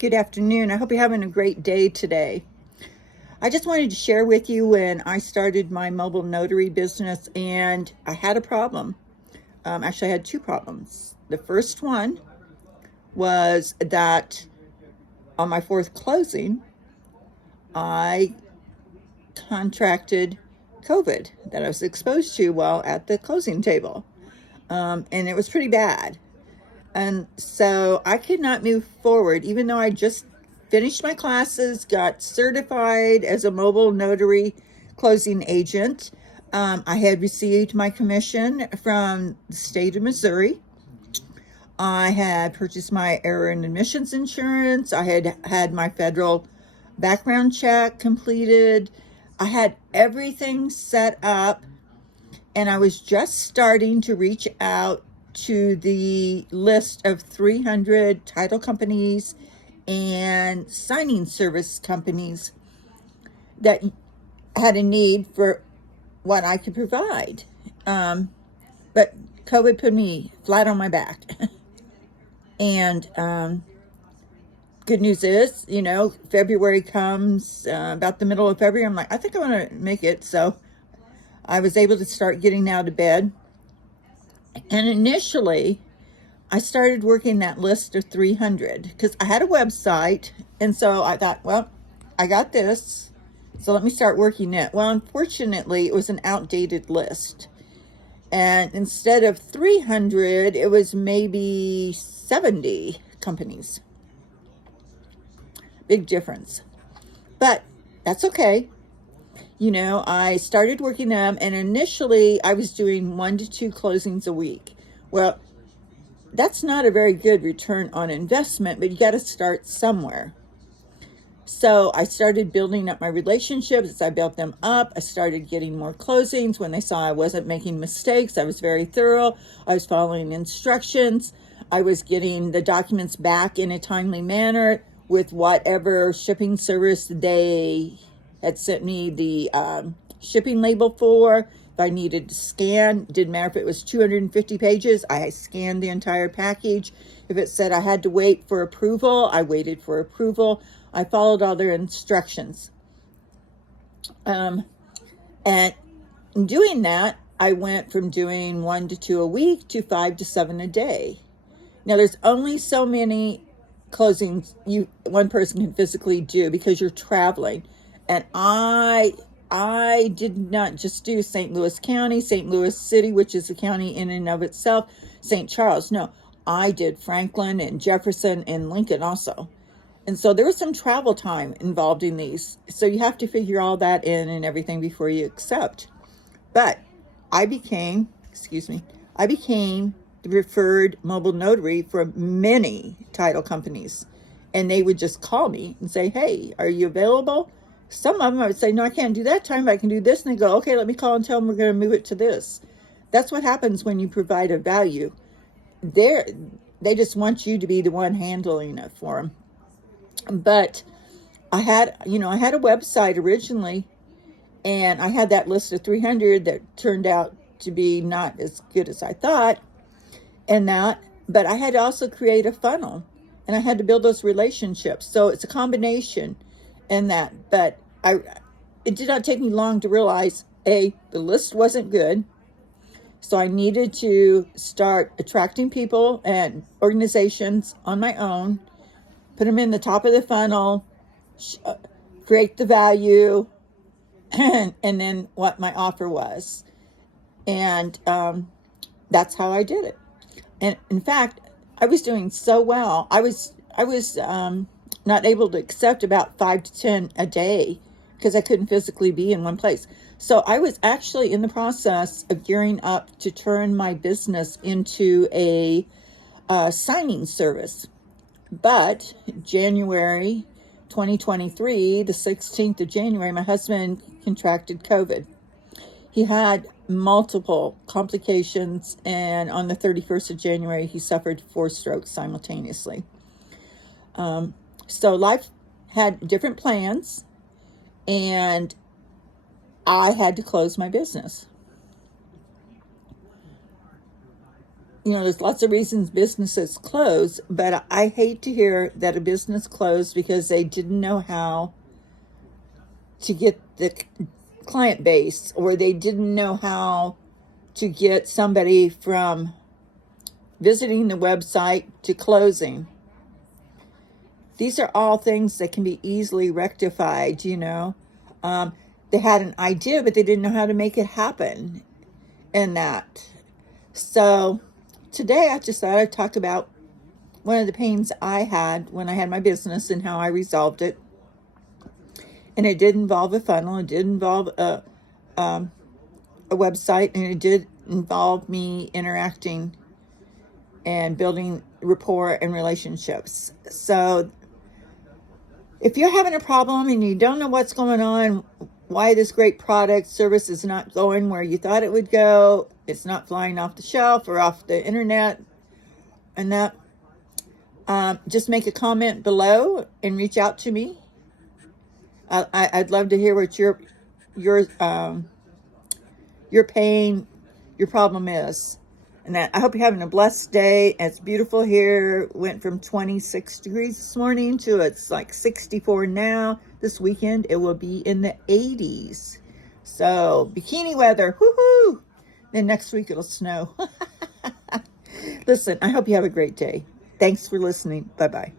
Good afternoon. I hope you're having a great day today. I just wanted to share with you when I started my mobile notary business and I had a problem. Actually, I had two problems. The first one was that on my fourth closing, I contracted COVID that I was exposed to while at the closing table. And it was pretty bad. And so I could not move forward, even though I just finished my classes, got certified as a mobile notary closing agent. I had received my commission from the state of Missouri. I had purchased my error and admissions insurance. I had had my federal background check completed. I had everything set up, and I was just starting to reach out to the list of 300 title companies and signing service companies that had a need for what I could provide. But COVID put me flat on my back. And good news is, February comes, about the middle of February, I'm like, I think I want to make it. So I was able to start getting out of bed. And initially, I started working that list of 300 because I had a website. And so I thought, well, I got this, so let me start working it. Well, unfortunately, it was an outdated list. And instead of 300, it was maybe 70 companies. Big difference. But that's okay. I started working them, and initially I was doing 1 to 2 closings a week. Well, that's not a very good return on investment, but you got to start somewhere. So I started building up my relationships. As I built them up, I started getting more closings. When they saw I wasn't making mistakes, I was very thorough. I was following instructions. I was getting the documents back in a timely manner with whatever shipping service they had sent me the shipping label for. If I needed to scan, didn't matter if it was 250 pages, I scanned the entire package. If it said I had to wait for approval, I waited for approval. I followed all their instructions. And in doing that, I went from doing 1 to 2 a week to 5 to 7 a day. Now, there's only so many closings one person can physically do because you're traveling. And I did not just do St. Louis County, St. Louis City, which is a county in and of itself, St. Charles. No, I did Franklin and Jefferson and Lincoln also. And so there was some travel time involved in these. So you have to figure all that in and everything before you accept. But I became the preferred mobile notary for many title companies. And they would just call me and say, hey, are you available? Some of them I would say, no, I can't do that time, but I can do this. And they go, okay, let me call and tell them we're going to move it to this. That's what happens when you provide a value. They just want you to be the one handling it for them. But I had a website originally, and I had that list of 300 that turned out to be not as good as I thought. But I had to also create a funnel, and I had to build those relationships. So it's a combination in that. But it did not take me long to realize, the list wasn't good. So I needed to start attracting people and organizations on my own, put them in the top of the funnel, create the value, and then what my offer was. And that's how I did it. And in fact, I was doing so well. I was not able to accept about 5 to 10 a day because I couldn't physically be in one place. So I was actually in the process of gearing up to turn my business into a signing service. But January 2023, the 16th of January, my husband contracted COVID. He had multiple complications, and on the 31st of January, he suffered 4 strokes simultaneously. So life had different plans, and I had to close my business. there's lots of reasons businesses close, but I hate to hear that a business closed because they didn't know how to get the client base, or they didn't know how to get somebody from visiting the website to closing. These are all things that can be easily rectified, They had an idea, but they didn't know how to make it happen in that. So today I just thought I'd talk about one of the pains I had when I had my business and how I resolved it. And it did involve a funnel. It did involve a website, and it did involve me interacting and building rapport and relationships. So if you're having a problem and you don't know what's going on, why this great product service is not going where you thought it would go, it's not flying off the shelf or off the internet, and that, just make a comment below and reach out to me. I'd love to hear what your pain, your problem is. And that I hope you're having a blessed day. It's beautiful here. Went from 26 degrees this morning to it's like 64 now. This weekend it will be in the 80s. So bikini weather, woohoo! Then next week it'll snow. Listen, I hope you have a great day. Thanks for listening. Bye-bye.